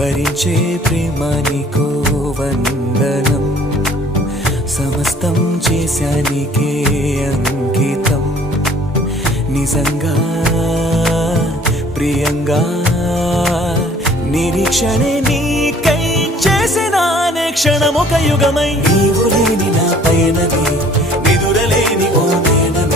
వరించే ప్రేమ నీకో వందనం సమస్తం చేశానికే అంకితం నిజంగా ప్రియంగా నిరీక్షణే నీకై చేసిన క్షణమొక యుగమై నీవు లేని నా పైనది నిదురలేని ఓ నేనది